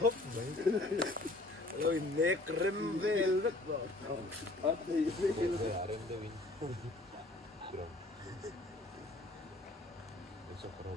khóc mấy rồi nét rem về rất rồi ở đây về rem đâu in eso pro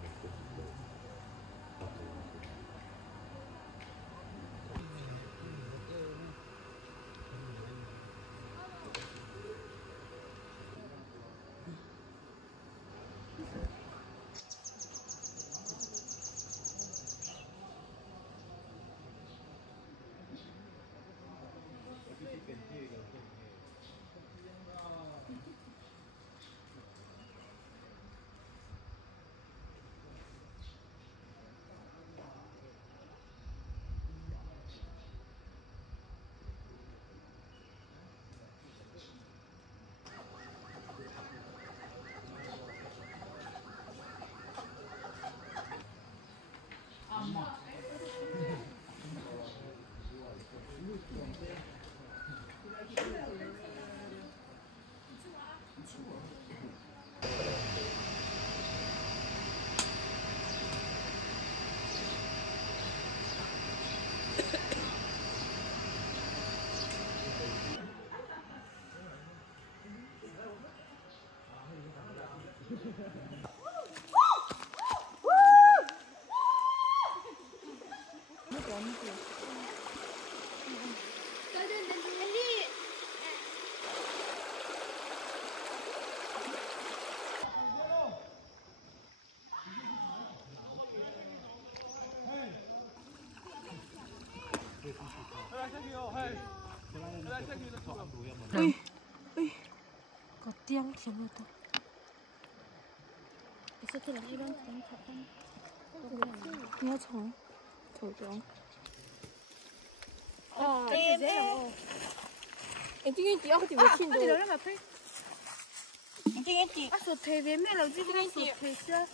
Ui, ui, có tiếng tiếng rồi ta. Nhớ chồng, thổi trống. Em tiếng chị ơi, chị vừa xin đồ. Em tiếng chị. Số thuê về mẹ là gì cái số thuê chưa?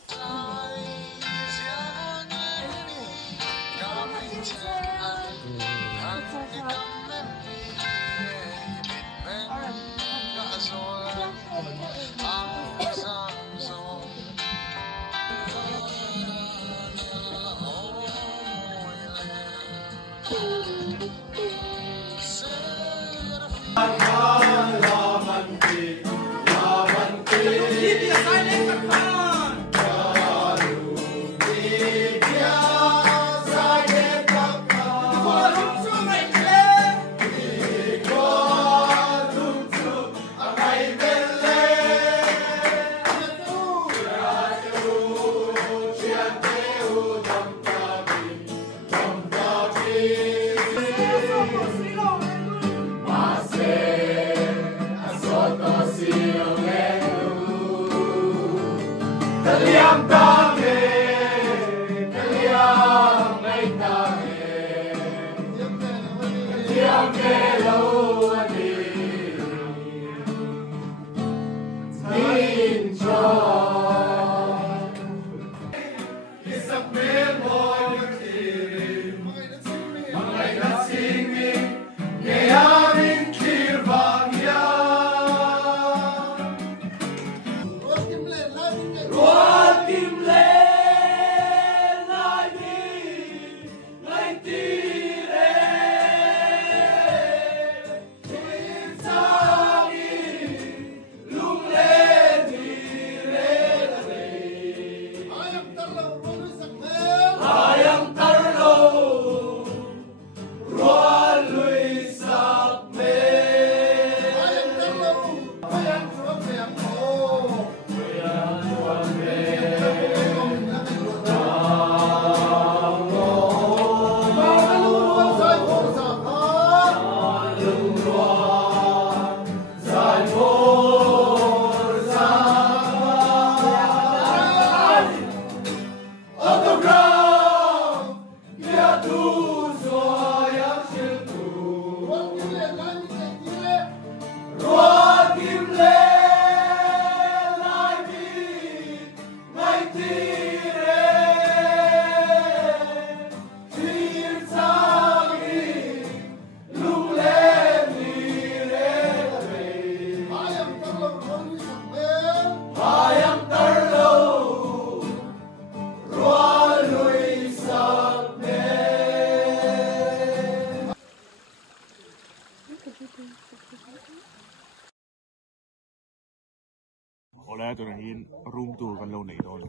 ตัวนี้รุมตัวกันโลไหนโดน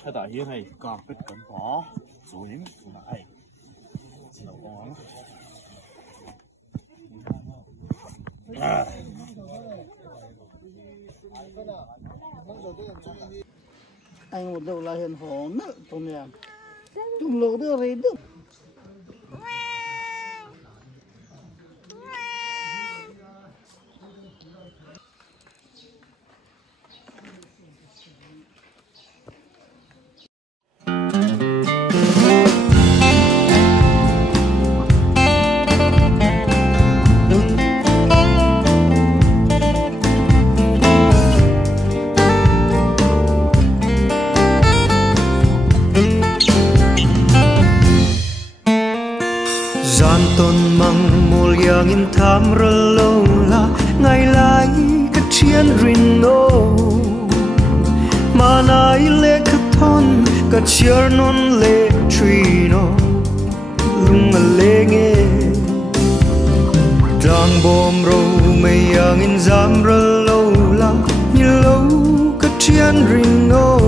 ถ้าต่อเฮียให้ก็เป็นคนหมอสวยสวยสวย anh một đầu là hiền hổ nữa tụi mẹ tụi lỗ đưa rồi được tôn măng mùa yang in tham rơ lâu la ngày lai cái chiến rin nô mà nay lệ khát thon cái chiến non lệ truy nô lung lệ nghe đang bom râu mây yang in zam rơ lâu la như lâu cái chiến rin nô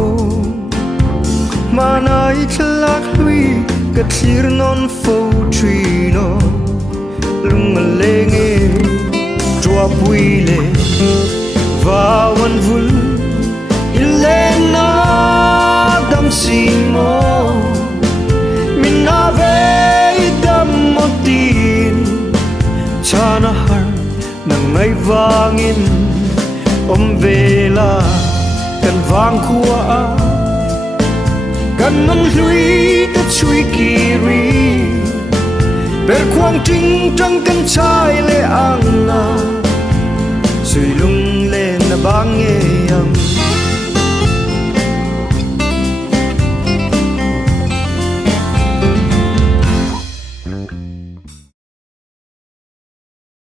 mà nay chlạc lui cái chiến non phô truy nô lung lệ nghe chua bùi lệ và văn vun lên na đam xin mô mình na về đam một tin cha na har nang ngày vangin về là cần vang khua cần ngân lui ta chui kiri ber quang trinh trăng cân trai lệ ang na suy lung lên na bang nghe